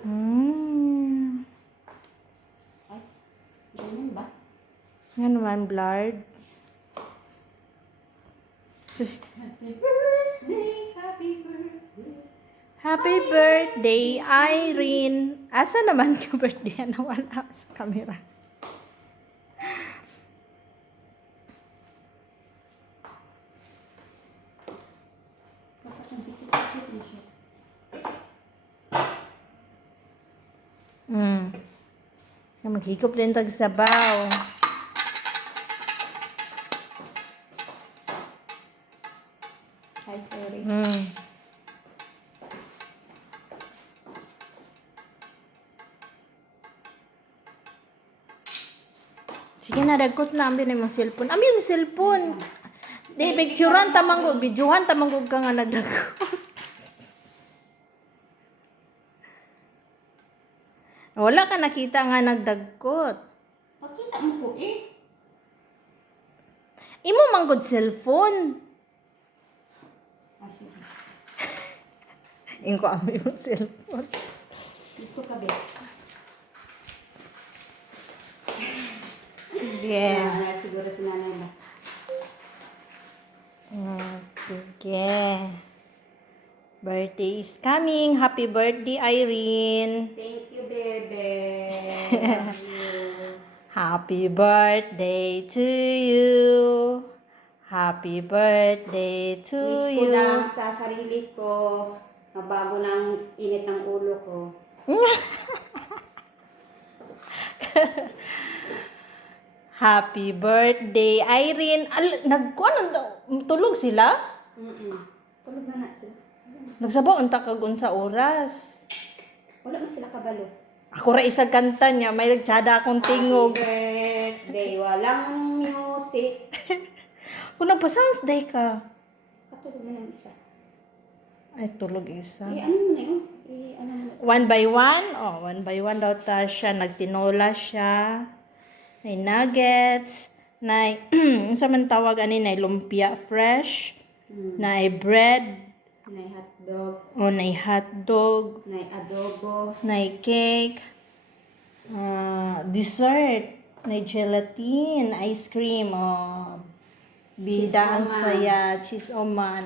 Hmm. Ay, ganyan ba? Nga naman, blurred. Sus. Happy birthday, happy birthday. Happy birthday, Irene. Asa naman ka birthday? Nawala sa camera. Dapat ang dikit-dikit mo siya. Maghikop din tag sabaw. Ay, sorry. Sige na, dagkot na ambil na yung cellphone. Ambil yung cellphone. Di, picturean tamang videohan tamang ka nga nagdagkot. Wala ka nakita nga nagdagkot. Pakita mo ko eh. Imo manggod cellphone. Ah, sige. Inko ambil yung cellphone. Dito ka, be. Sige. Siguro si nanay ba? Sige. Birthday is coming. Happy birthday, Irene. Thank you, bebe. Love you. Happy birthday to you. Happy birthday to Wish ko you. lang sa sarili ko, mabago ng init ng ulo ko. Happy birthday, Irene. Nagkuan tulog sila? Tulog na sila. Nagsabaw ang takagon sa oras. Wala na sila kabalo. Ako ra isa kanta niya, may nagtsada akong tingog. Happy birthday, walang music. Kung nagpa-sounds day ka. Katulog na yung isa. Ay, tulog isa. Ano mo na yun? Ano mo na? One by one? Oh, one by one daw ta siya. Nagtinola siya. May nuggets. Na, sa man tawag ani na lumpia fresh. Na bread. Nay hotdog, O na hotdog. nay adobo, Na cake. Dessert. Na gelatin. Ice cream. Oh. Bida ang Cheese oma. saya. Cheese oman.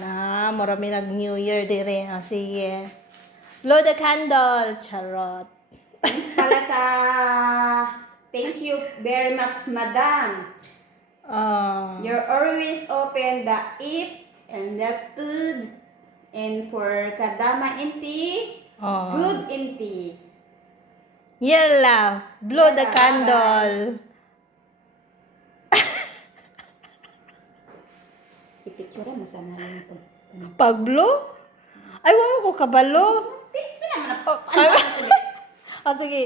Marami nag New Year dire. Sige. Blow the candle. Charot. pala sa thank you very much, madam. You're always open the eat and the food and for kadama inti, good inti. Yalla. Blow the Yalla, candle. Ipicture mo sana lang ito. Pag blow? Ay, wala ko kabalo. Ito naman na. Sige.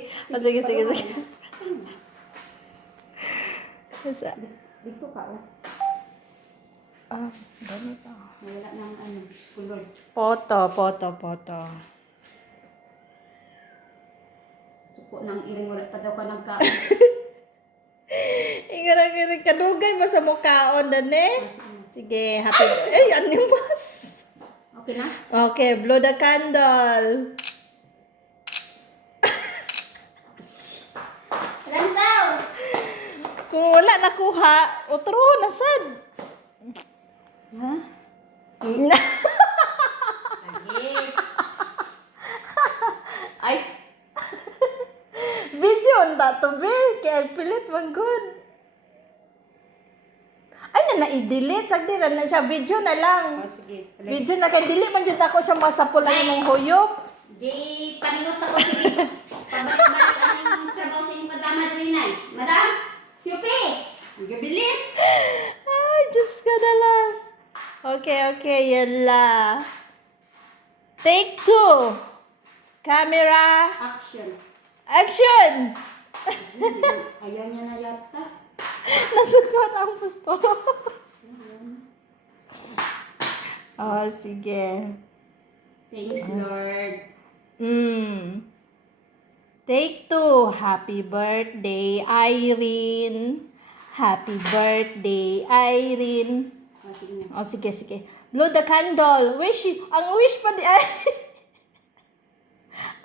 Sige. Dito ka, oh. Dami pa. Wala nang kulor. Poto. Suko nang iring, wala pa daw ka nagkaon. Ingat ang kadugay mo sa mukhaon, dane. Sige, happy. Ay, animas. Okay na? Okay, blow the candle. Ilan daw? Kung wala nakuha, otro, nasad. Ha? Ay, Video unta to be, kaya pilit man good. Ay, na-i-delete. Sagdi na siya. Video na lang. sige. Video na kay dili man jud ako siya masapol ang imong huyop. Di paningot ako sige. Pabalik-balik ang trabaho sa inyong madama Rinay. Madam, Yupi! Ang gabilin! Ay, Diyos ka na lang. Okay, yala. Take 2. Camera. Action. Action! Ayaw niya na yata. Nasukot ang pusporo. Oh, sige. Thanks, Lord. Take 2. Happy birthday, Irene. Happy birthday, Irene. O, sige na. Oh, sige. Blow the candle. Wish. Ang wish pa di ay.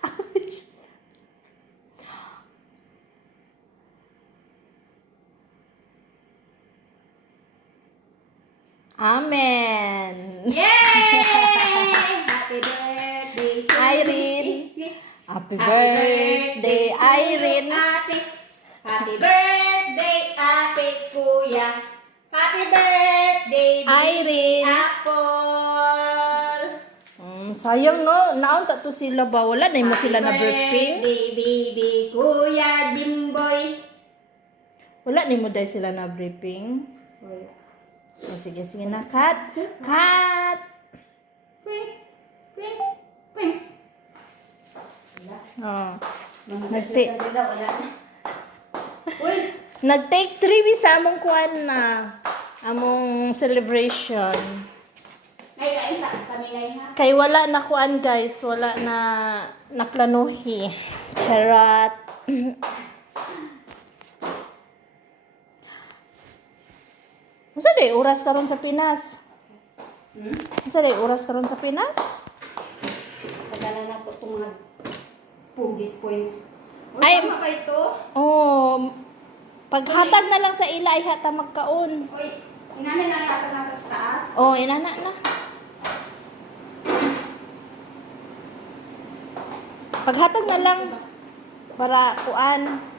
Ang wish. Amen. Yay! Happy birthday to Irene. you. Happy birthday, Irene. Ate. Happy birthday, ate kuya. Happy birthday, Irene. Apple. Sayang no, naunta to sila ba? Wala na mo sila na briefing. Baby, kuya Jimboy. Wala ni mo dahil sila na briefing. Oh, sige na, cut. Cut. Quick, quick, quick. Oh. Nagti. Wala na. Uy, Nag-take 3 sa among kuan na. Among celebration. ngayon isa kami ngayon ha. Kay wala na kuan guys, wala na naklanuhi. Charot. Unsa day oras karon sa Pinas? Unsa day oras karon sa Pinas? Padala na po itong mga pugit points. Ay, Ay, pa ito? Oh, paghatag na lang sa ila ay hata magkaon. Uy, inana lang yata na sa taas. Oh, inana na. Paghatag na lang para kuan.